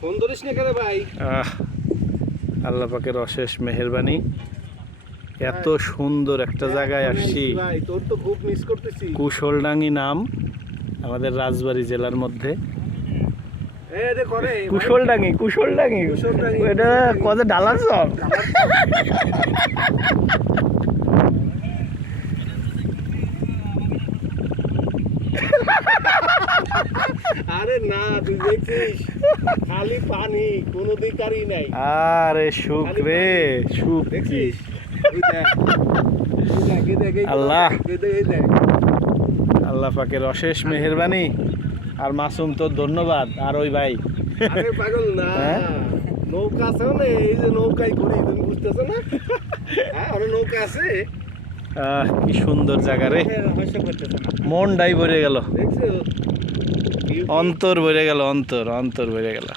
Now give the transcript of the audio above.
Phone ধরিস না কেন ভাই? আল্লাহ পাকের অশেষ মেহেরবানি। এত সুন্দর একটা জায়গায় আসছি। তোর তো খুব মিস করতেছি। কুশলডাঙ্গি নাম আমাদের রাজবাড়ী জেলার মধ্যে। কুশলডাঙ্গি কুশলডাঙ্গি, এটা কত ডালার সব আরে না তুই দেখছিস খালি পানি কোনো দিকারই নাই। আরে সুখ রে সুখ দেখছিস আল্লাহ। আল্লাহ পাকের অশেষ মেহেরবানি। আর মাসুম তোর ধন্যবাদ আর ওই ভাই। আরে পাগল না। হ্যাঁ? নৌকা আছে না এই যে নৌকায় ঘুরি তুমি বুঝতেছো না? হ্যাঁ অনেক নৌকা আছে। কি সুন্দর জায়গা রে। হ্যাঁ, মনটাই ভরে গেল। দেখছ? অন্তর বেড়ে গেল অন্তর অন্তর বেড়ে গেল।